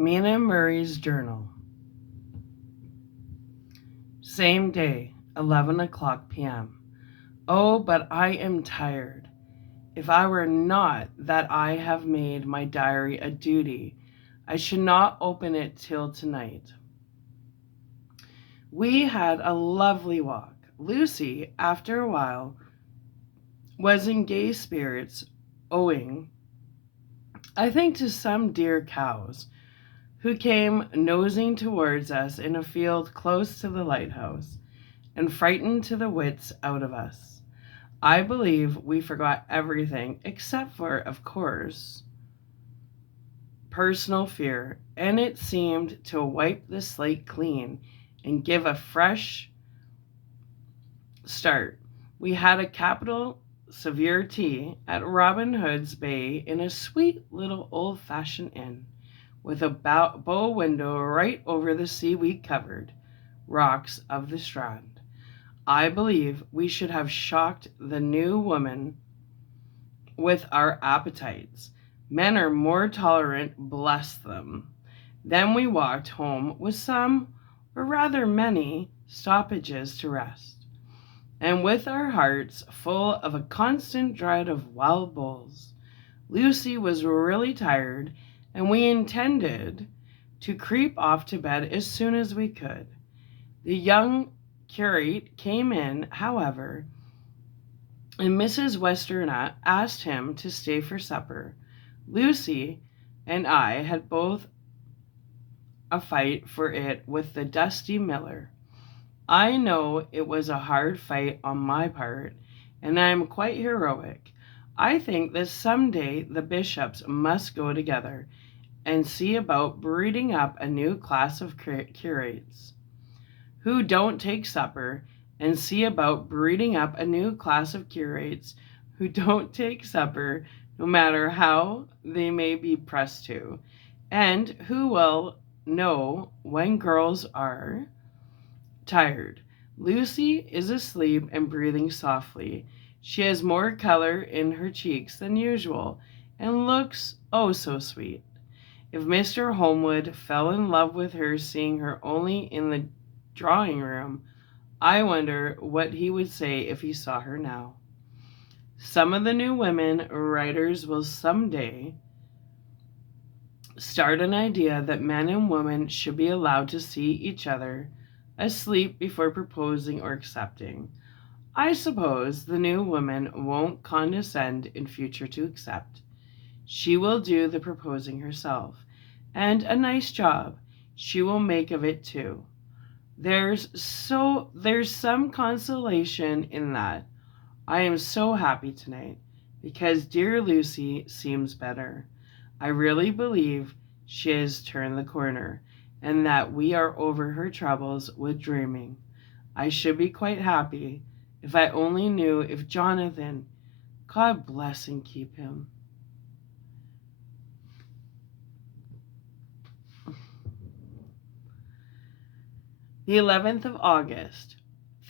Mina Murray's journal. Same day, 11 o'clock p.m. Oh, but I am tired. If I were not that I have made my diary a duty, I should not open it till tonight. We had a lovely walk. Lucy, after a while, was in gay spirits, owing, I think, to some dear cows who came nosing towards us in a field close to the lighthouse and frightened to the wits out of us. I believe we forgot everything except for, of course, personal fear, and it seemed to wipe the slate clean and give a fresh start. We had a capital severe tea at Robin Hood's Bay in a sweet little old-fashioned inn with a bow window right over the seaweed covered rocks of the Strand. I believe we should have shocked the new woman with our appetites. Men are more tolerant, bless them. Then we walked home with some, or rather many, stoppages to rest, and with our hearts full of a constant dread of wild bulls. Lucy was really tired, and we intended to creep off to bed as soon as we could. The young curate came in, however, and Mrs. Westerna asked him to stay for supper. Lucy and I had both a fight for it with the dusty miller. I know it was a hard fight on my part, and I am quite heroic. I think that some day the bishops must go together and see about breeding up a new class of curates who don't take supper, and see about breeding up a new class of curates who don't take supper, no matter how they may be pressed to, and who will know when girls are tired. Lucy is asleep and breathing softly. She has more color in her cheeks than usual and looks oh so sweet. If Mr. Holmwood fell in love with her seeing her only in the drawing room, I wonder what he would say if he saw her now. Some of the new women writers will someday start an idea that men and women should be allowed to see each other asleep before proposing or accepting. I suppose the new woman won't condescend in future to accept. She will do the proposing herself, and a nice job she will make of it too. There's some consolation in that. I am so happy tonight because dear Lucy seems better. I really believe she has turned the corner and that we are over her troubles with dreaming. I should be quite happy if I only knew if Jonathan, God bless and keep him. The 11th of August,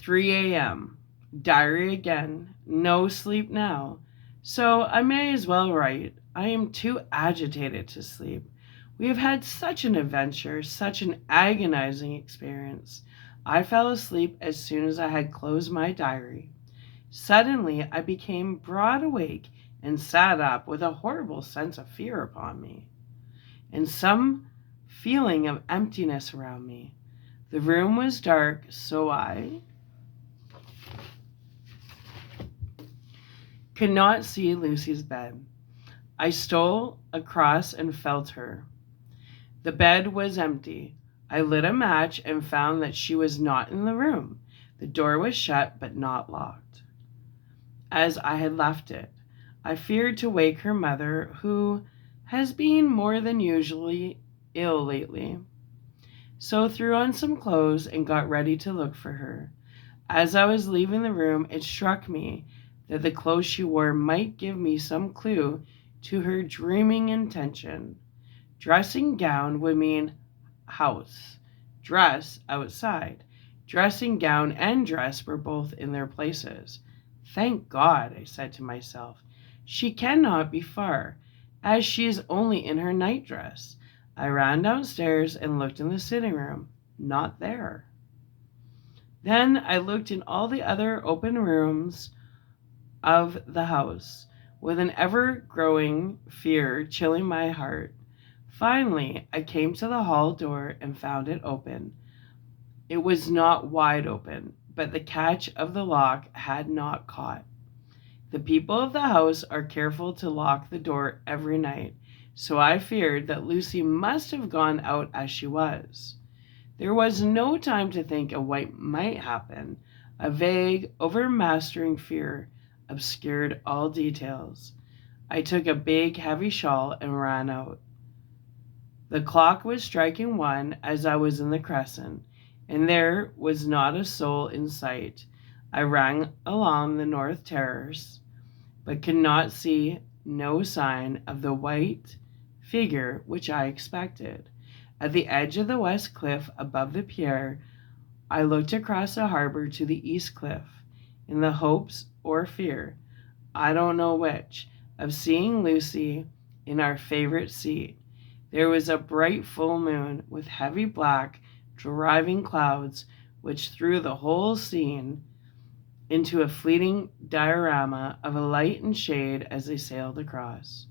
3 a.m. Diary again. No sleep now. So I may as well write. I am too agitated to sleep. We have had such an adventure, such an agonizing experience. I fell asleep as soon as I had closed my diary. Suddenly I became broad awake and sat up with a horrible sense of fear upon me, and some feeling of emptiness around me. The room was dark, so I could not see Lucy's bed. I stole across and felt her. The bed was empty. I lit a match and found that she was not in the room. The door was shut but not locked, as I had left it. I feared to wake her mother, who has been more than usually ill lately, so threw on some clothes and got ready to look for her. As I was leaving the room, it struck me that the clothes she wore might give me some clue to her dreaming intention. Dressing gown would mean house, dress outside. Dressing gown and dress were both in their places. Thank God, I said to myself. She cannot be far, as she is only in her nightdress. I ran downstairs and looked in the sitting room. Not there. Then I looked in all the other open rooms of the house, with an ever growing fear chilling my heart. Finally, I came to the hall door and found it open. It was not wide open, but the catch of the lock had not caught. The people of the house are careful to lock the door every night, so I feared that Lucy must have gone out as she was. There was no time to think of what might happen. A vague, overmastering fear obscured all details. I took a big, heavy shawl and ran out. The clock was striking 1 as I was in the crescent, and there was not a soul in sight. I ran along the north terrace, but could not see no sign of the white figure which I expected. At the edge of the west cliff above the pier, I looked across the harbor to the east cliff, in the hopes or fear, I don't know which, of seeing Lucy in our favorite seat. There was a bright full moon with heavy black driving clouds which threw the whole scene into a fleeting diorama of a light and shade as they sailed across.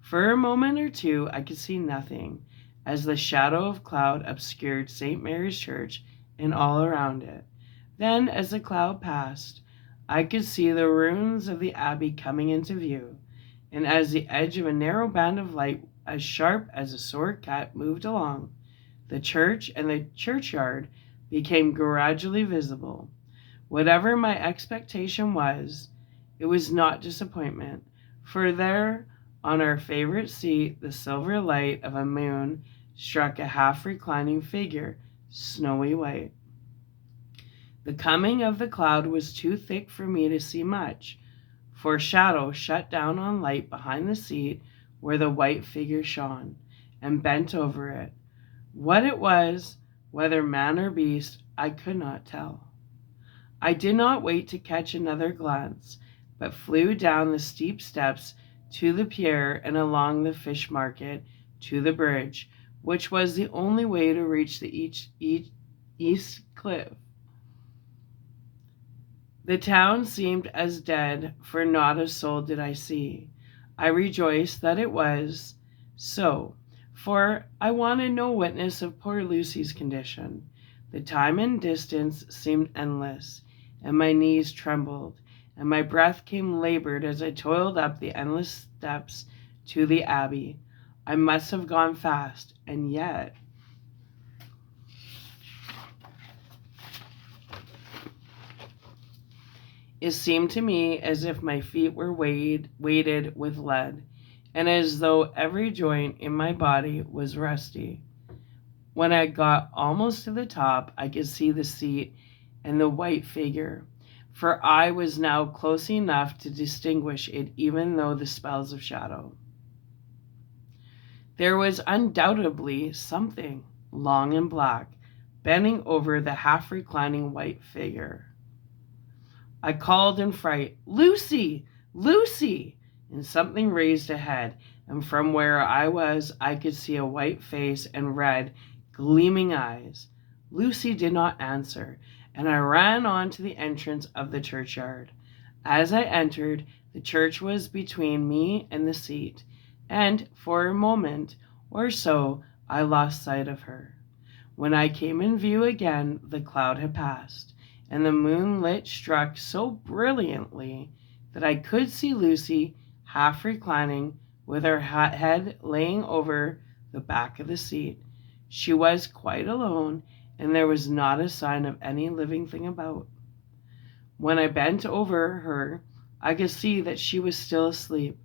For a moment or two I could see nothing, as the shadow of cloud obscured St. Mary's Church and all around it. Then, as the cloud passed, I could see the ruins of the abbey coming into view, and as the edge of a narrow band of light as sharp as a sword cut moved along, the church and the churchyard became gradually visible. Whatever my expectation was, it was not disappointment, for there, on our favorite seat, the silver light of a moon struck a half-reclining figure, snowy white. The coming of the cloud was too thick for me to see much, for shadow shut down on light behind the seat where the white figure shone, and bent over it. What it was, whether man or beast, I could not tell. I did not wait to catch another glance, but flew down the steep steps to the pier and along the fish market to the bridge, which was the only way to reach the east cliff. The town seemed as dead, for not a soul did I see. I rejoiced that it was so, for I wanted no witness of poor Lucy's condition. The time and distance seemed endless, and my knees trembled, and my breath came labored as I toiled up the endless steps to the abbey. I must have gone fast, and yet it seemed to me as if my feet were weighted with lead, and as though every joint in my body was rusty. When I got almost to the top, I could see the seat and the white figure, for I was now close enough to distinguish it even though the spells of shadow. There was undoubtedly something, long and black, bending over the half-reclining white figure. I called in fright, "Lucy! Lucy!" and something raised a head, and from where I was I could see a white face and red, gleaming eyes. Lucy did not answer, and I ran on to the entrance of the churchyard. As I entered, the church was between me and the seat, and for a moment or so I lost sight of her. When I came in view again, the cloud had passed, and the moonlight struck so brilliantly that I could see Lucy half reclining, with her head laying over the back of the seat. She was quite alone, and there was not a sign of any living thing about. When I bent over her, I could see that she was still asleep.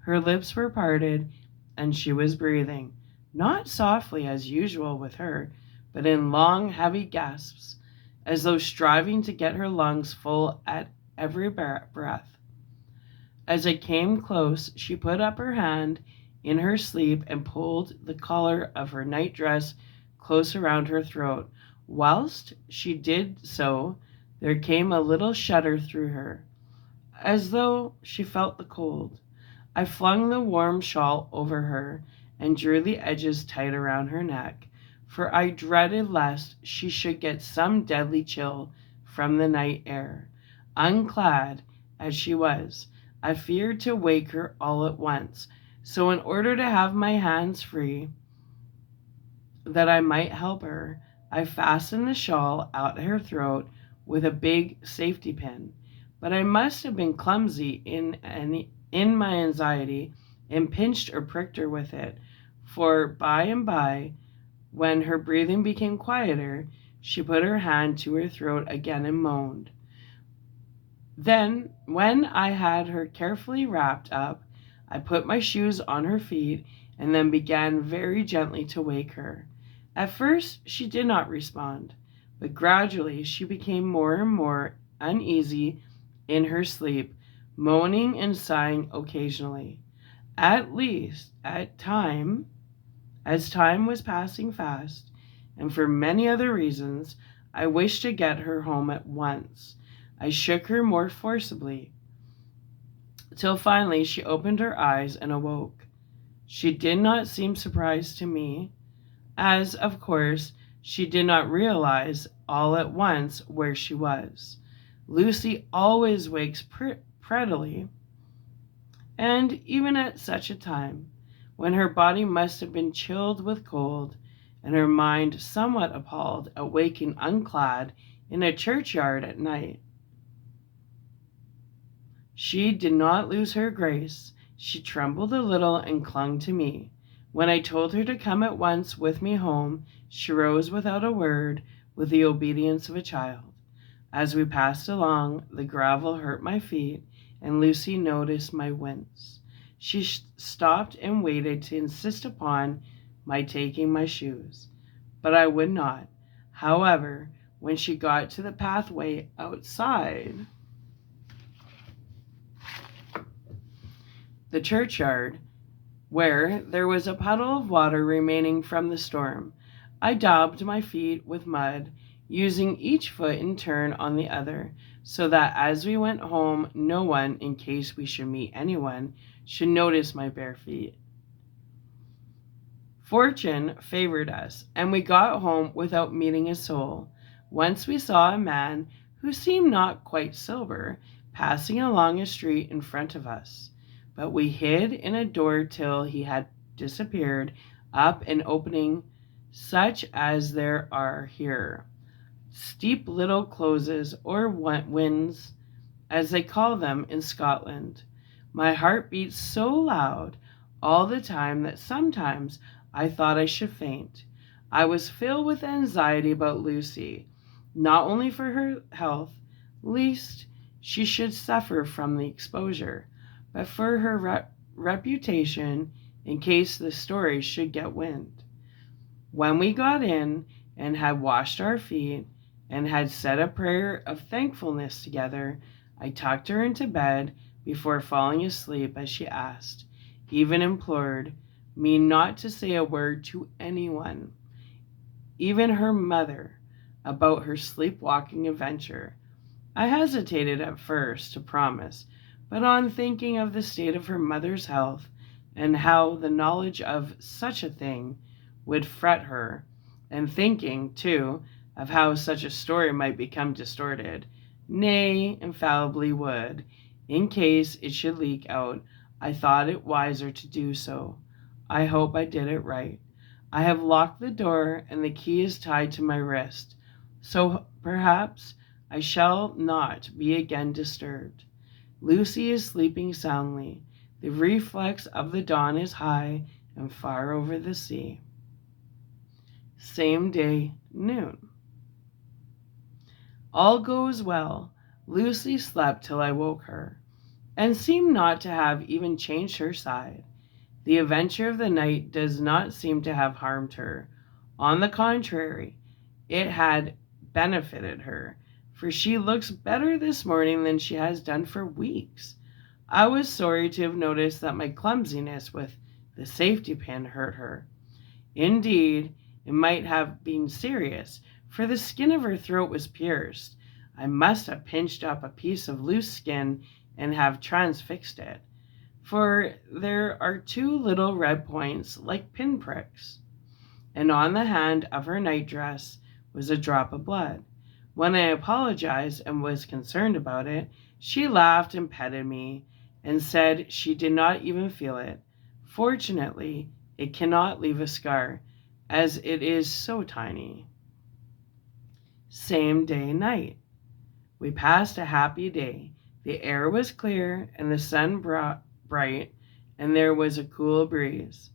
Her lips were parted, and she was breathing, not softly as usual with her, but in long, heavy gasps, as though striving to get her lungs full at every breath. As I came close, she put up her hand in her sleep and pulled the collar of her night dress close around her throat. Whilst she did so, there came a little shudder through her, as though she felt the cold. I flung the warm shawl over her, and drew the edges tight around her neck, for I dreaded lest she should get some deadly chill from the night air. Unclad as she was, I feared to wake her all at once, so in order to have my hands free, that I might help her, I fastened the shawl at her throat with a big safety pin. But I must have been clumsy in my anxiety and pinched or pricked her with it, for by and by, when her breathing became quieter, she put her hand to her throat again and moaned. Then, when I had her carefully wrapped up, I put my shoes on her feet and then began very gently to wake her. At first, she did not respond, but gradually she became more and more uneasy in her sleep, moaning and sighing occasionally. At least, as time was passing fast, and for many other reasons, I wished to get her home at once. I shook her more forcibly, till finally she opened her eyes and awoke. She did not seem surprised to me, as, of course, she did not realize all at once where she was. Lucy always wakes prettily, and even at such a time, when her body must have been chilled with cold, and her mind somewhat appalled at waking unclad in a churchyard at night. She did not lose her grace. She trembled a little and clung to me. When I told her to come at once with me home, she rose without a word, with the obedience of a child. As we passed along, the gravel hurt my feet, and Lucy noticed my wince. She stopped and waited to insist upon my taking my shoes, but I would not. However, when she got to the pathway outside the churchyard, where there was a puddle of water remaining from the storm, I daubed my feet with mud, using each foot in turn on the other, so that as we went home, no one, in case we should meet anyone, should notice my bare feet. Fortune favored us, and we got home without meeting a soul. Once we saw a man, who seemed not quite sober, passing along a street in front of us, but we hid in a door till he had disappeared up an opening such as there are here, steep little closes or winds, as they call them in Scotland. My heart beat so loud all the time that sometimes I thought I should faint. I was filled with anxiety about Lucy, not only for her health, lest she should suffer from the exposure, but for her reputation in case the story should get wind. When we got in and had washed our feet and had said a prayer of thankfulness together, I tucked her into bed before falling asleep, as she asked, even implored, me not to say a word to anyone, even her mother, about her sleepwalking adventure. I hesitated at first to promise, but on thinking of the state of her mother's health and how the knowledge of such a thing would fret her, and thinking, too, of how such a story might become distorted, nay, infallibly would, in case it should leak out, I thought it wiser to do so. I hope I did it right. I have locked the door and the key is tied to my wrist, so perhaps I shall not be again disturbed. Lucy is sleeping soundly. The reflex of the dawn is high and far over the sea. Same day, noon. All goes well. Lucy slept till I woke her, and seemed not to have even changed her side. The adventure of the night does not seem to have harmed her. On the contrary, it had benefited her, for she looks better this morning than she has done for weeks. I was sorry to have noticed that my clumsiness with the safety pin hurt her. Indeed, it might have been serious, for the skin of her throat was pierced. I must have pinched up a piece of loose skin and have transfixed it, for there are two little red points like pinpricks, and on the hand of her nightdress was a drop of blood. When I apologized and was concerned about it, she laughed and petted me and said she did not even feel it. Fortunately, it cannot leave a scar, as it is so tiny. Same day night. We passed a happy day. The air was clear and the sun bright, and there was a cool breeze.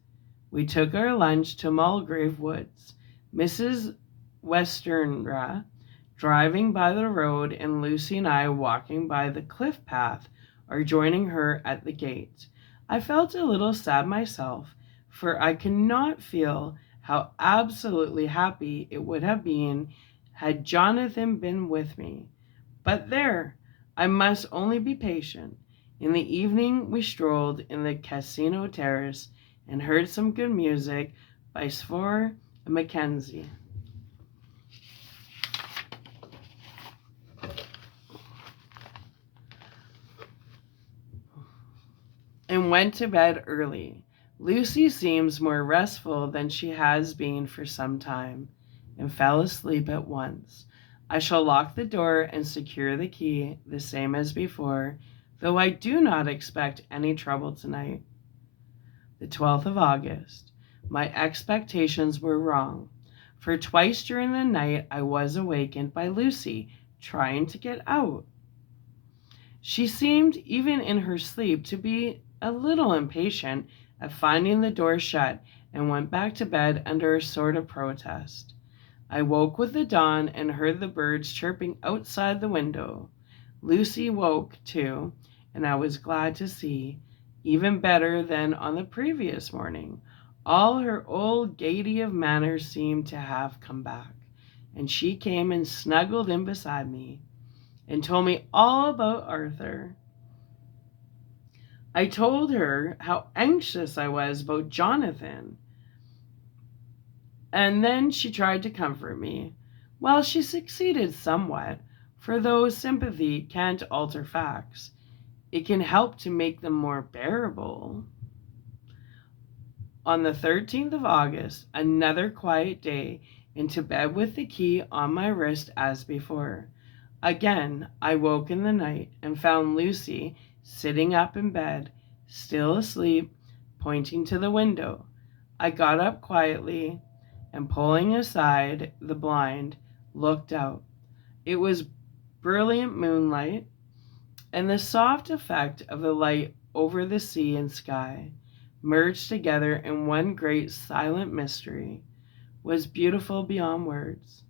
We took our lunch to Mulgrave Woods. Mrs. Westenra driving by the road, and Lucy and I walking by the cliff path or joining her at the gate. I felt a little sad myself, for I could not feel how absolutely happy it would have been had Jonathan been with me. But there, I must only be patient. In the evening we strolled in the Casino Terrace and heard some good music by Svor and Mackenzie. And went to bed early. Lucy seems more restful than she has been for some time, and fell asleep at once. I shall lock the door and secure the key the same as before, though I do not expect any trouble tonight. The 12th of August. My expectations were wrong, for twice during the night I was awakened by Lucy trying to get out. She seemed, even in her sleep, to be a little impatient at finding the door shut, and went back to bed under a sort of protest. I woke with the dawn and heard the birds chirping outside the window. Lucy woke too, and I was glad to see, even better than on the previous morning, all her old gaiety of manner seemed to have come back, and she came and snuggled in beside me and told me all about Arthur. I told her how anxious I was about Jonathan, and then she tried to comfort me. Well, she succeeded somewhat, for though sympathy can't alter facts, it can help to make them more bearable. On the 13th of August, another quiet day, into bed with the key on my wrist as before. Again, I woke in the night and found Lucy sitting up in bed, still asleep, pointing to the window. I got up quietly and, pulling aside the blind, looked out. It was brilliant moonlight, and the soft effect of the light over the sea and sky, merged together in one great silent mystery, was beautiful beyond words.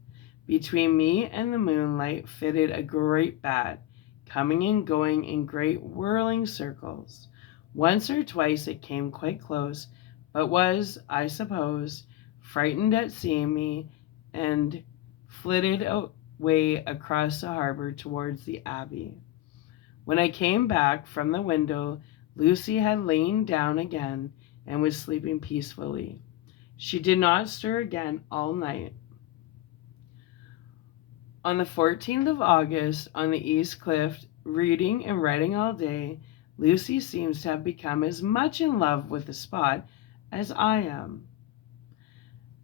Between me and the moonlight fitted a great bat, coming and going in great whirling circles. Once or twice it came quite close, but was, I suppose, frightened at seeing me, and flitted away across the harbor towards the Abbey. When I came back from the window, Lucy had lain down again and was sleeping peacefully. She did not stir again all night. On the 14th of August, on the East Cliff, reading and writing all day, Lucy seems to have become as much in love with the spot as I am,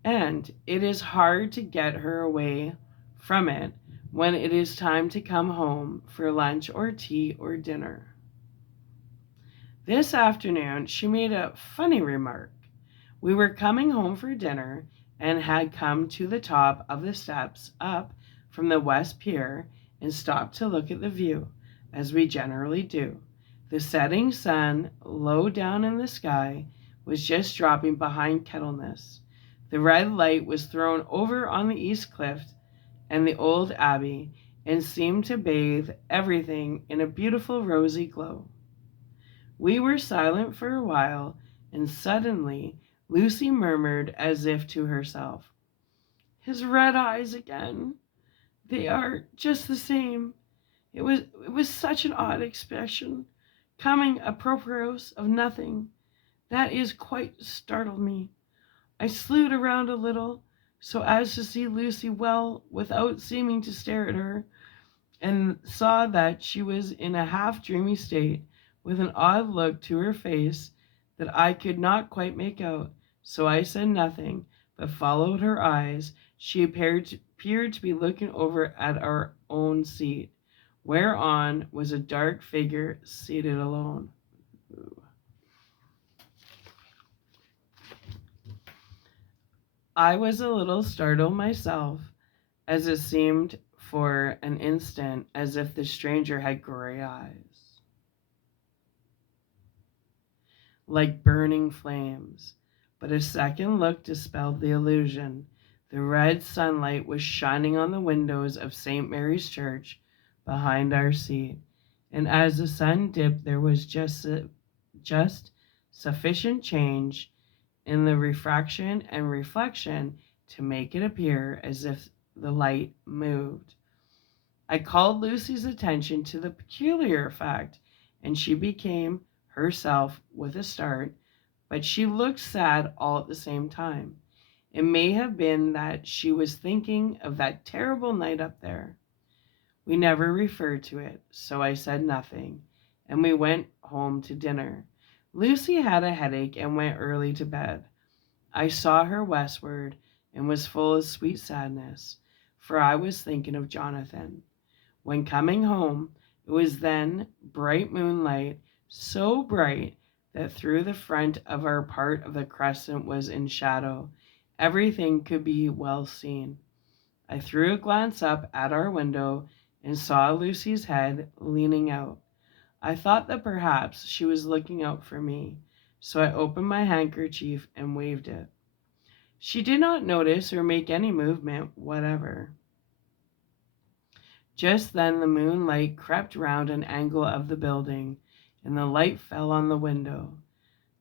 and it is hard to get her away from it when it is time to come home for lunch or tea or dinner. This afternoon she made a funny remark. We were coming home for dinner and had come to the top of the steps up from the West Pier and stopped to look at the view, as we generally do. The setting sun, low down in the sky, was just dropping behind Kettleness. The red light was thrown over on the East Cliff and the old Abbey, and seemed to bathe everything in a beautiful rosy glow. We were silent for a while, and suddenly Lucy murmured as if to herself, "His red eyes again. They are just the same. It was such an odd expression, coming apropos of nothing. That is quite startled me. I slewed around a little, so as to see Lucy well without seeming to stare at her, and saw that she was in a half dreamy state, with an odd look to her face that I could not quite make out, so I said nothing, but followed her eyes. She appeared to be looking over at our own seat, whereon was a dark figure seated alone. I was a little startled myself, as it seemed for an instant as if the stranger had gray eyes, like burning flames. But a second look dispelled the illusion. The red sunlight was shining on the windows of St. Mary's Church behind our seat, and as the sun dipped, there was just sufficient change in the refraction and reflection to make it appear as if the light moved. I called Lucy's attention to the peculiar fact, and she became herself with a start, but she looked sad all at the same time. It may have been that she was thinking of that terrible night up there. We never referred to it, so I said nothing, and we went home to dinner. Lucy had a headache and went early to bed. I saw her westward and was full of sweet sadness, for I was thinking of Jonathan. When coming home, it was then bright moonlight, so bright that through the front of our part of the crescent was in shadow. Everything could be well seen. I threw a glance up at our window and saw Lucy's head leaning out. I thought that perhaps she was looking out for me, so I opened my handkerchief and waved it. She did not notice or make any movement whatever. Just then the moonlight crept round an angle of the building, and the light fell on the window.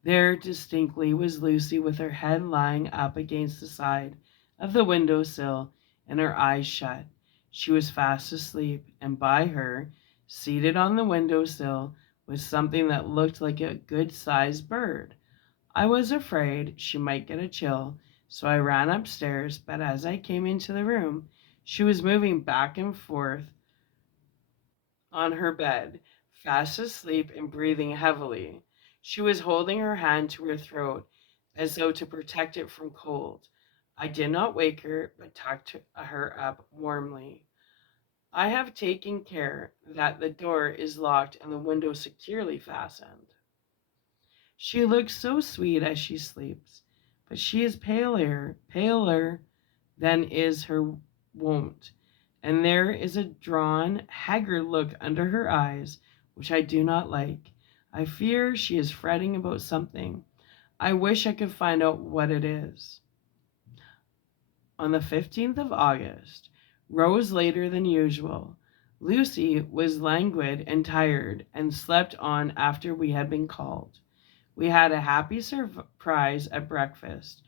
There distinctly was Lucy with her head lying up against the side of the window sill and her eyes shut. She was fast asleep, and by her, seated on the window sill, was something that looked like a good-sized bird. I was afraid she might get a chill, so I ran upstairs, but as I came into the room, she was moving back and forth on her bed, fast asleep and breathing heavily. She was holding her hand to her throat as though to protect it from cold. I did not wake her, but tucked her up warmly. I have taken care that the door is locked and the window securely fastened. She looks so sweet as she sleeps, but she is paler than is her wont, and there is a drawn, haggard look under her eyes which I do not like. I fear she is fretting about something. I wish I could find out what it is. On the 15th of August, rose later than usual. Lucy was languid and tired, and slept on after we had been called. We had a happy surprise at breakfast.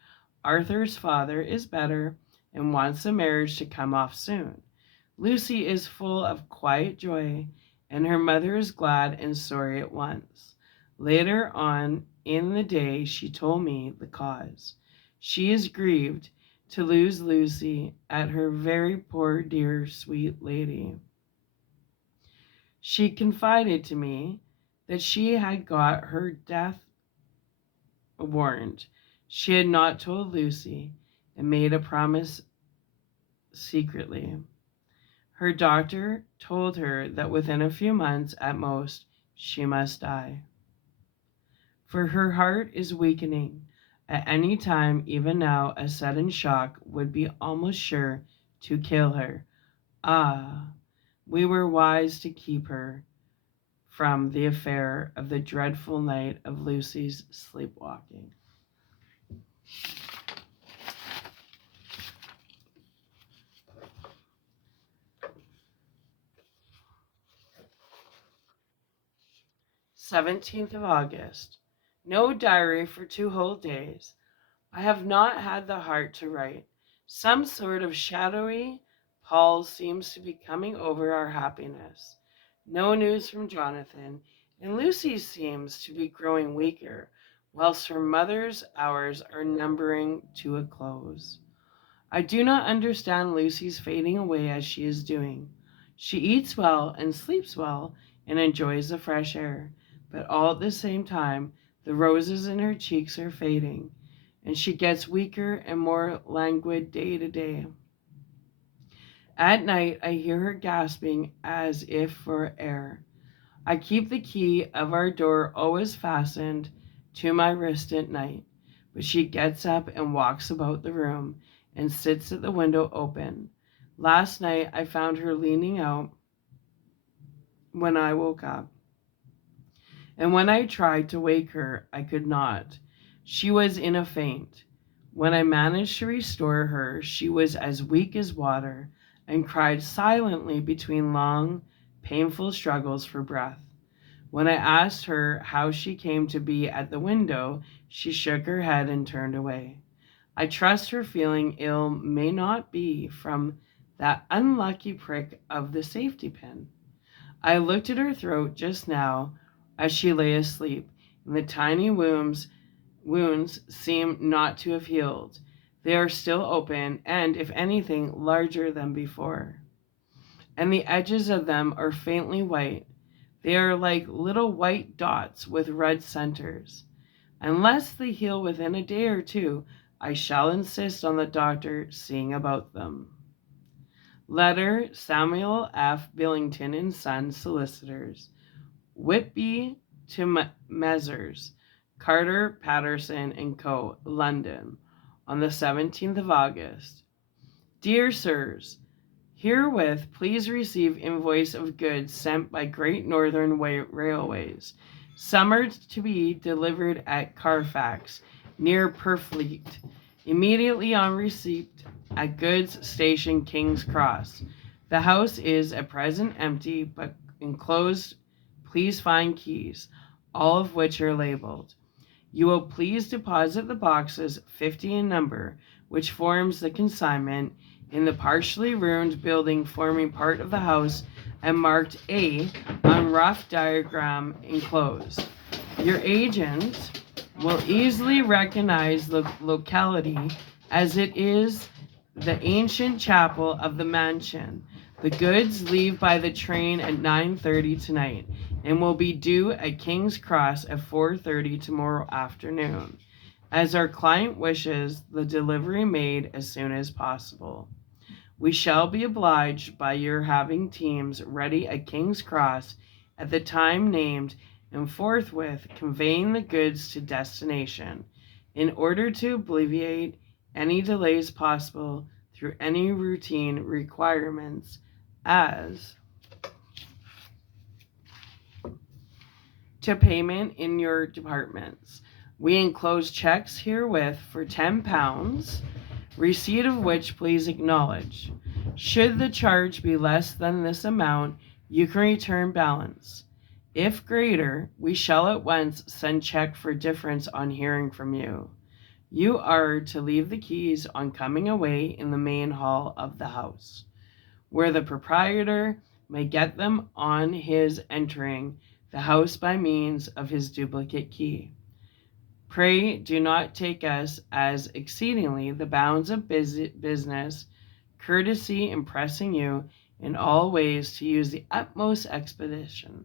Arthur's father is better and wants the marriage to come off soon. Lucy is full of quiet joy, and her mother is glad and sorry at once. Later on in the day, she told me the cause. She is grieved to lose Lucy at her very poor dear sweet lady. She confided to me that she had got her death warrant. She had not told Lucy and made a promise secretly. Her doctor told her that within a few months at most she must die. For her heart is weakening. At any time, even now, a sudden shock would be almost sure to kill her. Ah, we were wise to keep her from the affair of the dreadful night of Lucy's sleepwalking. 17th of August. No diary for 2 whole days. I have not had the heart to write. Some sort of shadowy pall seems to be coming over our happiness. No news from Jonathan, and Lucy seems to be growing weaker, whilst her mother's hours are numbering to a close. I do not understand Lucy's fading away as she is doing. She eats well and sleeps well and enjoys the fresh air, but all at the same time, the roses in her cheeks are fading, and she gets weaker and more languid day to day. At night, I hear her gasping as if for air. I keep the key of our door always fastened to my wrist at night, but she gets up and walks about the room and sits at the window open. Last night, I found her leaning out when I woke up, and when I tried to wake her, I could not. She was in a faint. When I managed to restore her, she was as weak as water and cried silently between long, painful struggles for breath. When I asked her how she came to be at the window, she shook her head and turned away. I trust her feeling ill may not be from that unlucky prick of the safety pin. I looked at her throat just now as she lay asleep, and the tiny wounds seem not to have healed. They are still open, and, if anything, larger than before. And the edges of them are faintly white. They are like little white dots with red centers. Unless they heal within a day or two, I shall insist on the doctor seeing about them. Letter Samuel F. Billington and Sons, Solicitors. Whitby to Messrs. Carter, Patterson and Co., London, on the 17th of August. Dear Sirs, herewith please receive invoice of goods sent by Great Northern Railways. Some are to be delivered at Carfax, near Purfleet, immediately on receipt at Goods Station, King's Cross. The house is at present empty, but enclosed. Please find keys, all of which are labeled. You will please deposit the boxes, 50 in number, which forms the consignment, in the partially ruined building forming part of the house and marked A on rough diagram enclosed. Your agent will easily recognize the locality as it is the ancient chapel of the mansion. The goods leave by the train at 9:30 tonight and will be due at King's Cross at 4:30 tomorrow afternoon. As our client wishes the delivery made as soon as possible, we shall be obliged by your having teams ready at King's Cross at the time named and forthwith conveying the goods to destination, in order to obviate any delays possible through any routine requirements as to payment in your departments. We enclose checks herewith for £10, receipt of which please acknowledge. Should the charge be less than this amount, you can return balance. If greater, we shall at once send check for difference on hearing from you. You are to leave the keys on coming away in the main hall of the house, where the proprietor may get them on his entering the house by means of his duplicate key. Pray do not take us as exceedingly the bounds of business courtesy impressing you in all ways to use the utmost expedition.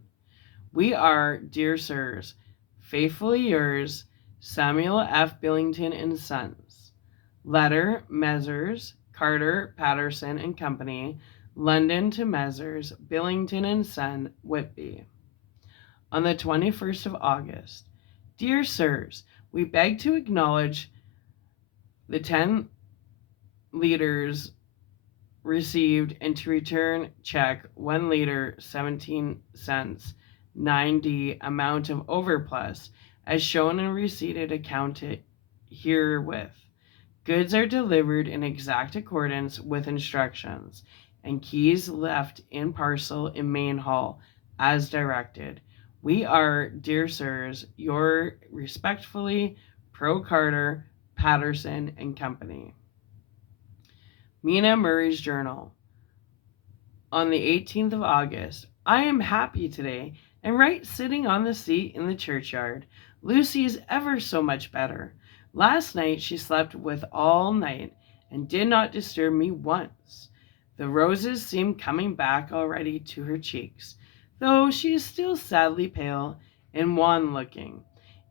We are, dear sirs, faithfully yours, Samuel F. Billington and Sons. Letter Messrs. Carter, Patterson and Company, London to Messrs. Billington and Son, Whitby. On the 21st of August. Dear sirs, we beg to acknowledge the 10 liters received and to return check 1 liter 17 cents 9D amount of overplus as shown and receipted accounted herewith. Goods are delivered in exact accordance with instructions and keys left in parcel in main hall as directed. We are, dear sirs, your respectfully, Pro Carter, Patterson and Company. Mina Murray's Journal. On the 18th of August. I am happy today, and right sitting on the seat in the churchyard. Lucy is ever so much better. Last night she slept with all night, and did not disturb me once. The roses seem coming back already to her cheeks, though she is still sadly pale, and wan looking.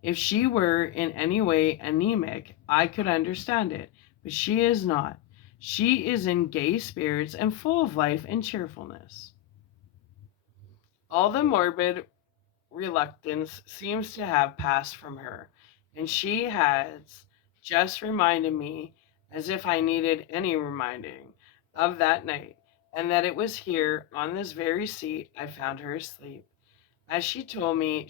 If she were in any way anemic, I could understand it, but she is not. She is in gay spirits and full of life and cheerfulness. All the morbid reluctance seems to have passed from her, and she has just reminded me, as if I needed any reminding, of that night, and that it was here, on this very seat, I found her asleep. As she told me,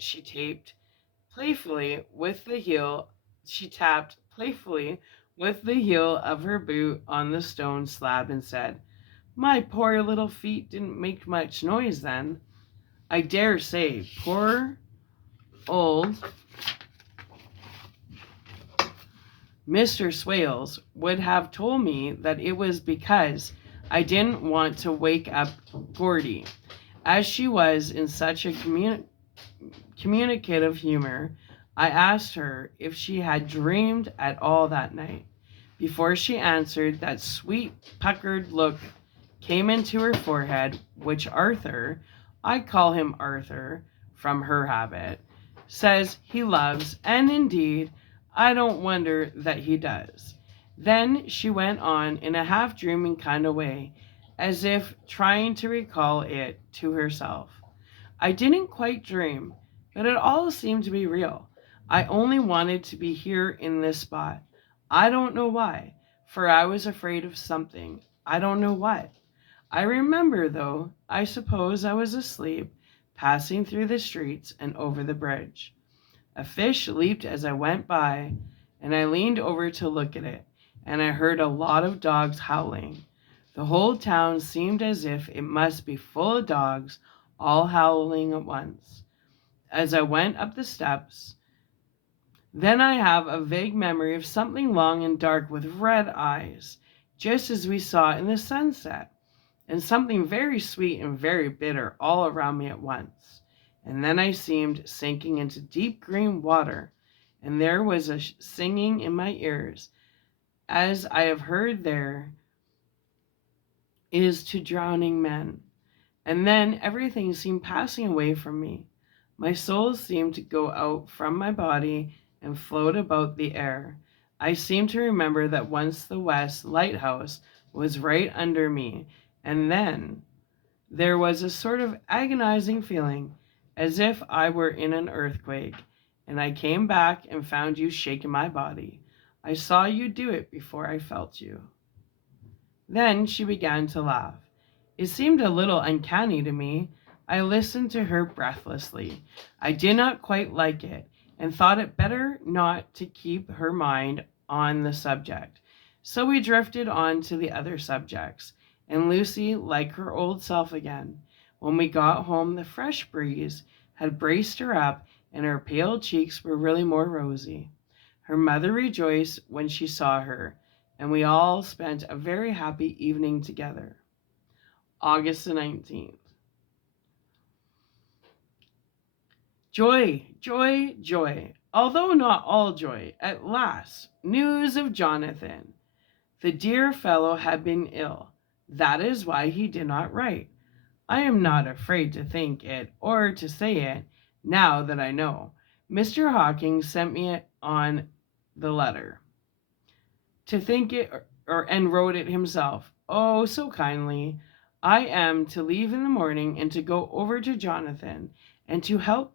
playfully with the heel, she tapped playfully with the heel of her boot on the stone slab and said, "My poor little feet didn't make much noise then." I dare say, poor old Mr. Swales would have told me that it was because I didn't want to wake up Gordy. As she was in such a communicative humor, I asked her if she had dreamed at all that night. Before she answered, that sweet puckered look came into her forehead, which Arthur, I call him Arthur from her habit, says he loves, and indeed, I don't wonder that he does. Then she went on in a half dreaming kind of way, as if trying to recall it to herself. I didn't quite dream, but it all seemed to be real. I only wanted to be here in this spot. I don't know why, for I was afraid of something. I don't know what. I remember, though, I suppose I was asleep, passing through the streets and over the bridge. A fish leaped as I went by, and I leaned over to look at it, and I heard a lot of dogs howling. The whole town seemed as if it must be full of dogs, all howling at once. As I went up the steps, then I have a vague memory of something long and dark with red eyes, just as we saw in the sunset, and something very sweet and very bitter all around me at once. And then I seemed sinking into deep green water, and there was a singing in my ears, as I have heard there is to drowning men. And then everything seemed passing away from me. My soul seemed to go out from my body and float about the air. I seem to remember that once the West Lighthouse was right under me, and then there was a sort of agonizing feeling, as if I were in an earthquake, and I came back and found you shaking my body. I saw you do it before I felt you. Then she began to laugh. It seemed a little uncanny to me. I listened to her breathlessly. I did not quite like it, and thought it better not to keep her mind on the subject. So we drifted on to the other subjects, and Lucy like her old self again. When we got home, the fresh breeze had braced her up, and her pale cheeks were really more rosy. Her mother rejoiced when she saw her, and we all spent a very happy evening together. August the 19th. Joy, joy, joy. Although not all joy, at last, news of Jonathan. The dear fellow had been ill. That is why he did not write. I am not afraid to think it or to say it, now that I know. Mr. Hawking sent me on the letter. To think it and wrote it himself. Oh, so kindly. I am to leave in the morning and to go over to Jonathan and to help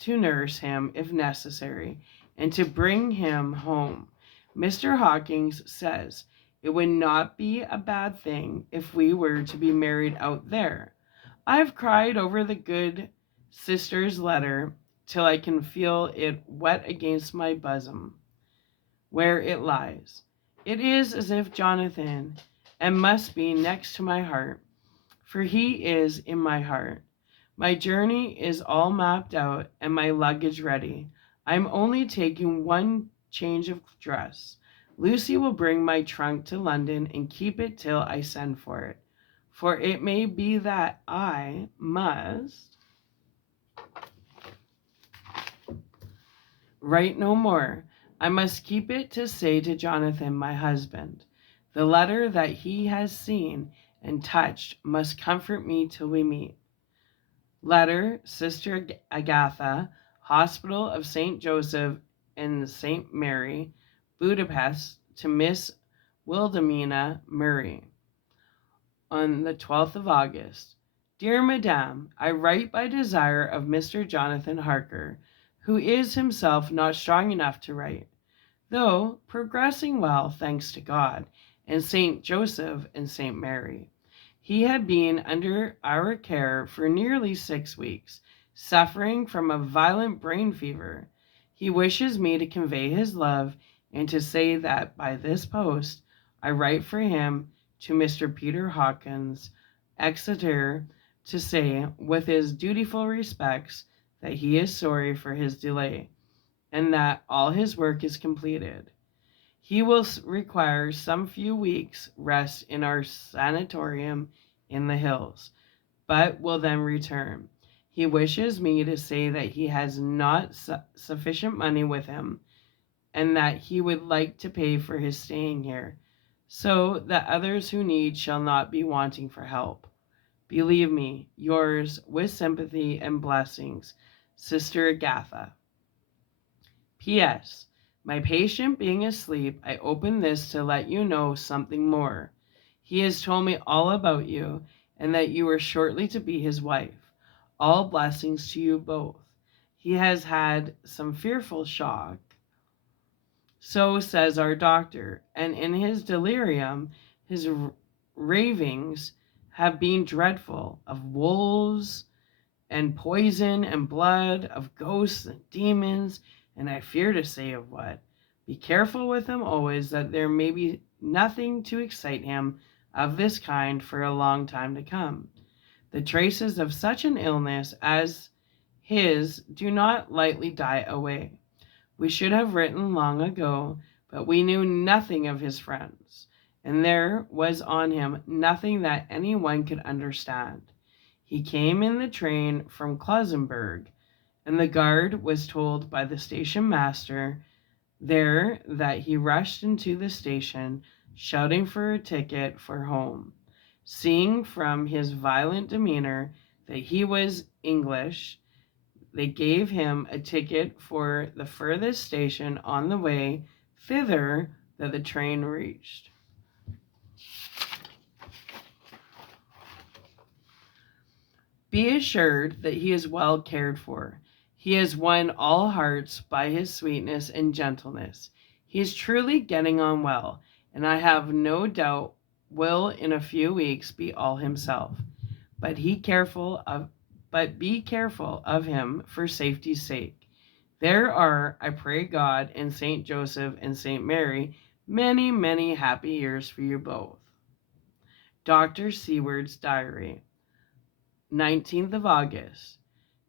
to nurse him if necessary and to bring him home. Mr. Hawkins says it would not be a bad thing if we were to be married out there. I have cried over the good sister's letter till I can feel it wet against my bosom where it lies. It is as if Jonathan, and must be next to my heart, for he is in my heart. My journey is all mapped out and my luggage ready. I am only taking one change of dress. Lucy will bring my trunk to London and keep it till I send for it. For it may be that I must write no more. I must keep it to say to Jonathan, my husband. The letter that he has seen and touched must comfort me till we meet. Letter, Sister Agatha, Hospital of St. Joseph and St. Mary, Budapest, to Miss Wilhelmina Murray. On the 12th of August. Dear Madame, I write by desire of Mr. Jonathan Harker, who is himself not strong enough to write, though progressing well, thanks to God, and St. Joseph and St. Mary. He had been under our care for nearly 6 weeks, suffering from a violent brain fever. He wishes me to convey his love and to say that by this post I write for him to Mr. Peter Hawkins, Exeter, to say, with his dutiful respects, that he is sorry for his delay, and that all his work is completed. He will require some few weeks' rest in our sanatorium in the hills, but will then return. He wishes me to say that he has not sufficient money with him, and that he would like to pay for his staying here, so that others who need shall not be wanting for help. Believe me, yours, with sympathy and blessings, Sister Agatha. P.S. My patient being asleep, I open this to let you know something more. He has told me all about you, and that you are shortly to be his wife. All blessings to you both. He has had some fearful shock, so says our doctor, and in his delirium, his ravings have been dreadful, of wolves and poison and blood, of ghosts and demons, and I fear to say of what. Be careful with him always, that there may be nothing to excite him of this kind for a long time to come. The traces of such an illness as his do not lightly die away. We should have written long ago, but we knew nothing of his friends, and there was on him nothing that any one could understand. He came in the train from Klausenburg, and the guard was told by the station master there that he rushed into the station, shouting for a ticket for home. Seeing from his violent demeanor that he was English, they gave him a ticket for the furthest station on the way thither that the train reached. Be assured that he is well cared for. He has won all hearts by his sweetness and gentleness. He is truly getting on well, and I have no doubt will in a few weeks be all himself. But be careful of him for safety's sake. There are, I pray God and St. Joseph and St. Mary, many, many happy years for you both. Dr. Seward's Diary, 19th of August.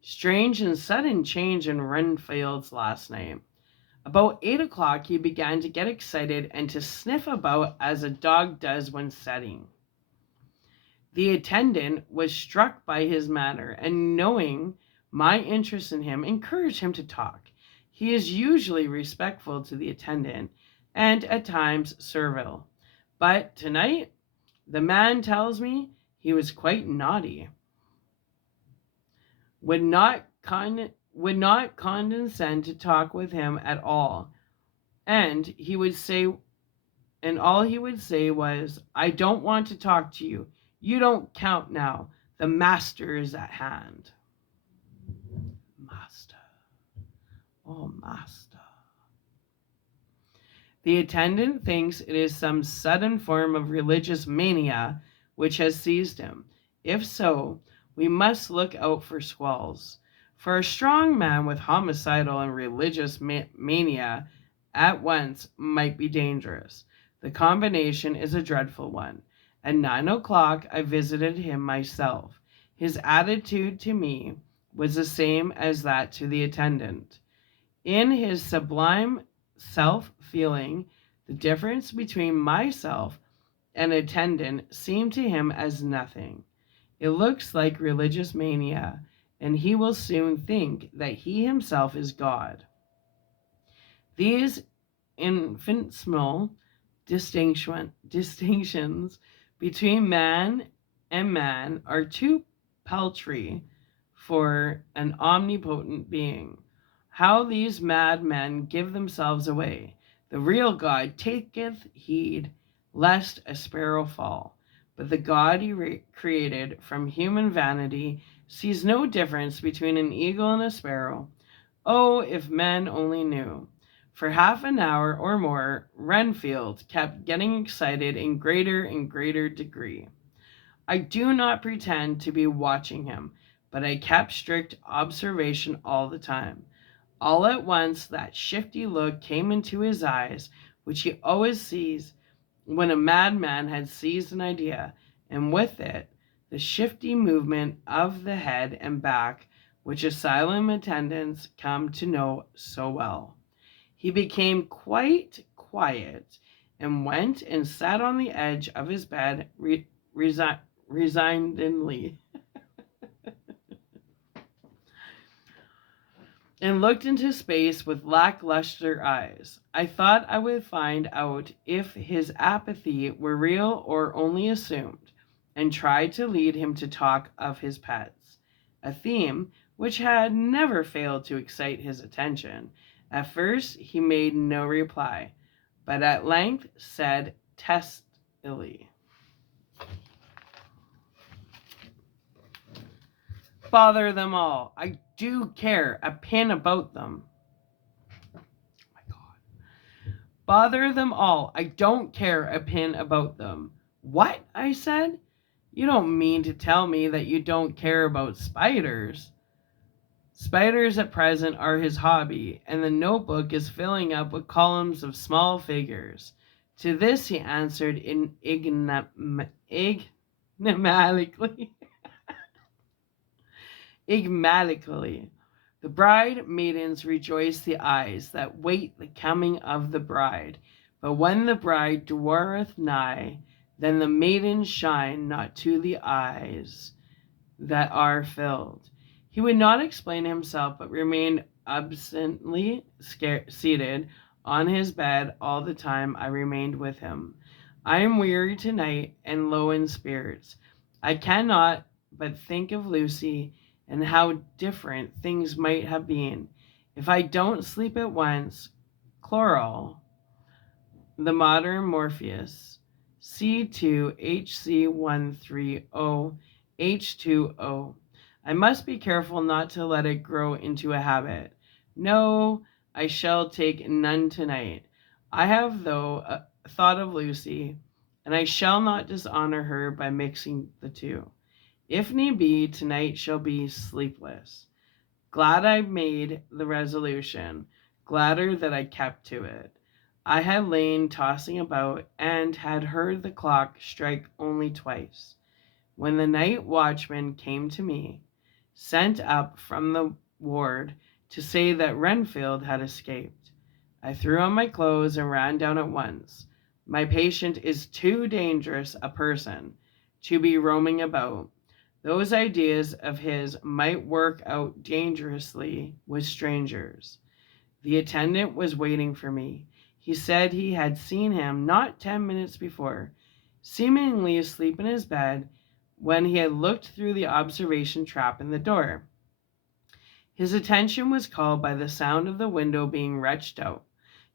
Strange and sudden change in Renfield's last night. About 8 o'clock he began to get excited and to sniff about as a dog does when setting. The attendant was struck by his manner, and knowing my interest in him, encouraged him to talk. He is usually respectful to the attendant, and at times servile. But tonight, the man tells me he was quite naughty. Would not condescend to talk with him at all, and all he would say was, "I don't want to talk to you. You don't count now. The master is at hand." Master. Oh, master. The attendant thinks it is some sudden form of religious mania which has seized him. If so, we must look out for squalls. For a strong man with homicidal and religious mania at once might be dangerous. The combination is a dreadful one. At 9 o'clock I visited him myself. His attitude to me was the same as that to the attendant. In his sublime self-feeling, the difference between myself and attendant seemed to him as nothing. It looks like religious mania, and he will soon think that he himself is God. These infinitesimal distinctions between man and man are too paltry for an omnipotent being. How these mad men give themselves away. The real God taketh heed lest a sparrow fall. But the God he created from human vanity sees no difference between an eagle and a sparrow. Oh, if men only knew. For half an hour or more, Renfield kept getting excited in greater and greater degree. I do not pretend to be watching him, but I kept strict observation all the time. All at once that shifty look came into his eyes, which he always sees when a madman had seized an idea, and with it the shifty movement of the head and back, which asylum attendants come to know so well. He became quite quiet and went and sat on the edge of his bed resignedly and looked into space with lackluster eyes. I thought I would find out if his apathy were real or only assumed, and tried to lead him to talk of his pets, a theme which had never failed to excite his attention. At first he made no reply, but at length said testily, "Bother them all. I do care a pin about them." Oh my God. "Bother them all. I don't care a pin about them." "What?" I said. "You don't mean to tell me that you don't care about spiders?" "Spiders at present are his hobby, and the notebook is filling up with columns of small figures." To this he answered enigmatically. Enigmatically. "The bride maidens rejoice the eyes that wait the coming of the bride. But when the bride draweth nigh, then the maidens shine not to the eyes that are filled." He would not explain himself, but remained absently seated on his bed all the time I remained with him. I am weary tonight and low in spirits. I cannot but think of Lucy and how different things might have been. If I don't sleep at once, chloral, the modern Morpheus, C2HC130H2O. I must be careful not to let it grow into a habit. No, I shall take none tonight. I have, though, thought of Lucy, and I shall not dishonor her by mixing the two. If need be, tonight shall be sleepless. Glad I made the resolution, gladder that I kept to it. I had lain tossing about, and had heard the clock strike only twice, when the night watchman came to me, sent up from the ward to say that Renfield had escaped. I threw on my clothes and ran down at once. My patient is too dangerous a person to be roaming about. Those ideas of his might work out dangerously with strangers. The attendant was waiting for me. He said he had seen him not 10 minutes before, seemingly asleep in his bed, when he had looked through the observation trap in the door. His attention was called by the sound of the window being wrenched out.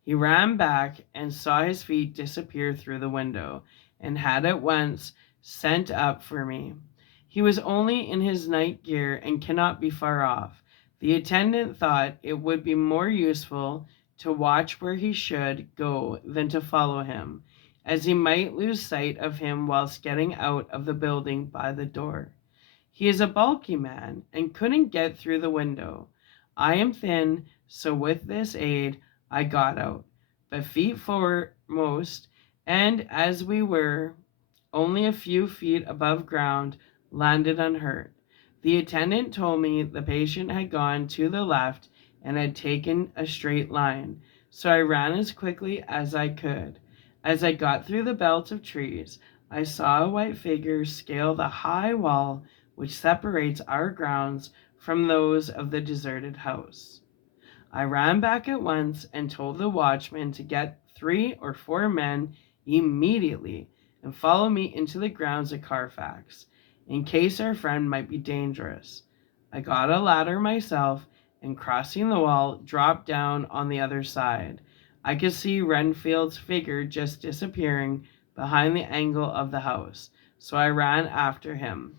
He ran back and saw his feet disappear through the window, and had at once sent up for me. He was only in his night gear and cannot be far off. The attendant thought it would be more useful to watch where he should go than to follow him, as he might lose sight of him whilst getting out of the building by the door. He is a bulky man and couldn't get through the window. I am thin, so with this aid I got out, but feet foremost, and as we were only a few feet above ground, landed unhurt. The attendant told me the patient had gone to the left and had taken a straight line, so I ran as quickly as I could. As I got through the belt of trees, I saw a white figure scale the high wall which separates our grounds from those of the deserted house. I ran back at once and told the watchman to get 3 or 4 men immediately and follow me into the grounds at Carfax, in case our friend might be dangerous. I got a ladder myself and crossing the wall, dropped down on the other side. I could see Renfield's figure just disappearing behind the angle of the house, so I ran after him.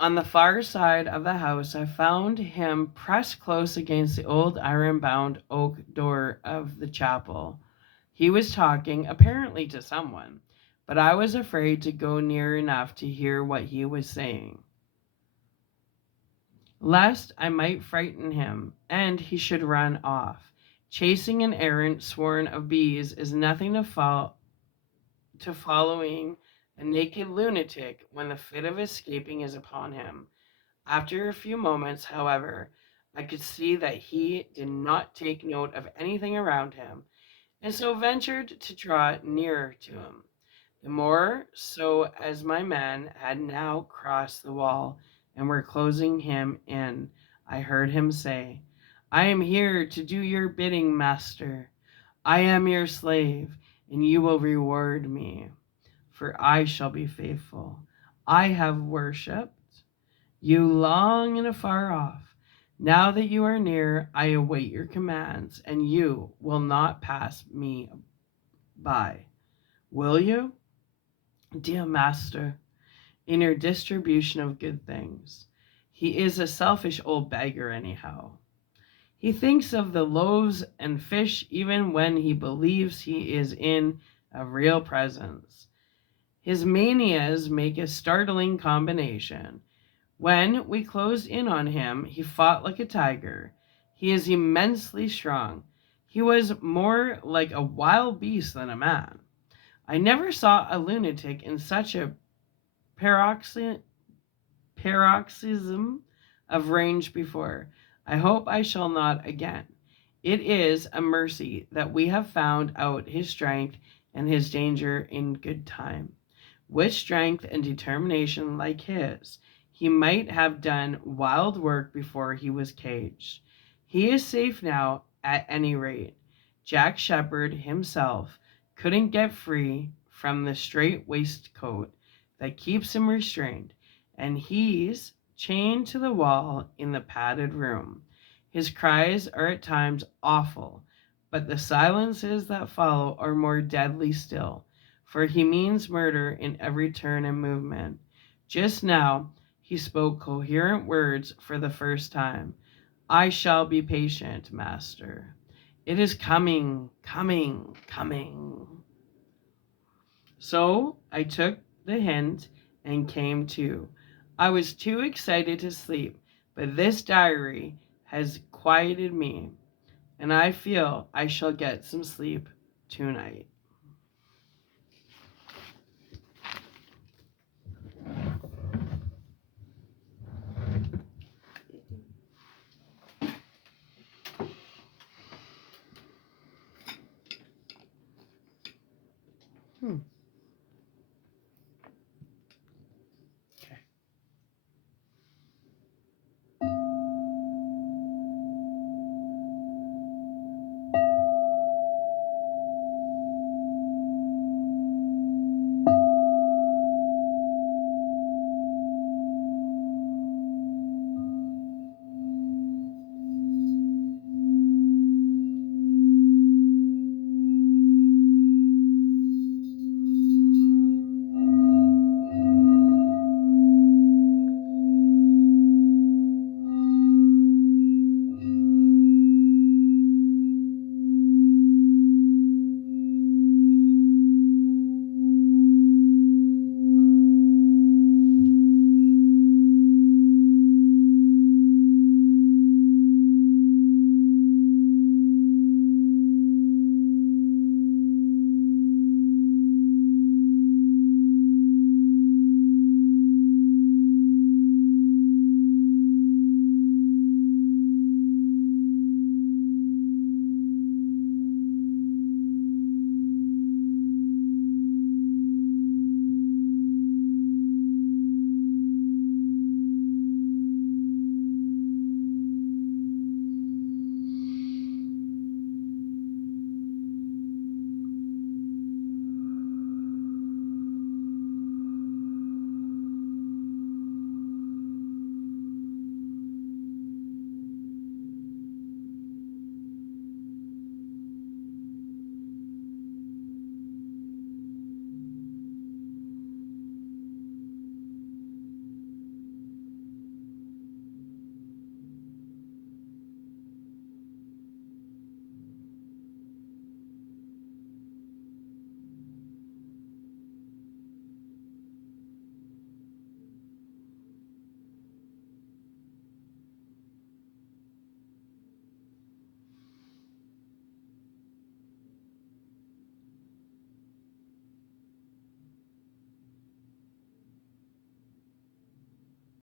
On the far side of the house, I found him pressed close against the old iron-bound oak door of the chapel. He was talking, apparently to someone, but I was afraid to go near enough to hear what he was saying, lest I might frighten him, and he should run off. Chasing an errant swarm of bees is nothing to following a naked lunatic when the fit of escaping is upon him. After a few moments, however, I could see that he did not take note of anything around him, and so ventured to draw nearer to him. The more so as my men had now crossed the wall and were closing him in. I heard him say, "I am here to do your bidding, master. I am your slave, and you will reward me, for I shall be faithful. I have worshipped you long and afar off. Now that you are near, I await your commands, and you will not pass me by. Will you, dear master, in your distribution of good things?" He is a selfish old beggar, anyhow. He thinks of the loaves and fish even when he believes he is in a real presence. His manias make a startling combination. When we closed in on him, he fought like a tiger. He is immensely strong. He was more like a wild beast than a man. I never saw a lunatic in such a paroxysm of rage before. I hope I shall not again. It is a mercy that we have found out his strength and his danger in good time. With strength and determination like his, he might have done wild work before he was caged. He is safe now, at any rate. Jack Sheppard himself couldn't get free from the strait waistcoat that keeps him restrained, and he's chained to the wall in the padded room. His cries are at times awful, but the silences that follow are more deadly still, for he means murder in every turn and movement. Just now he spoke coherent words for the first time. "I shall be patient, master. It is coming, coming, coming." So I took the hint and came to. I was too excited to sleep, but this diary has quieted me, and I feel I shall get some sleep tonight.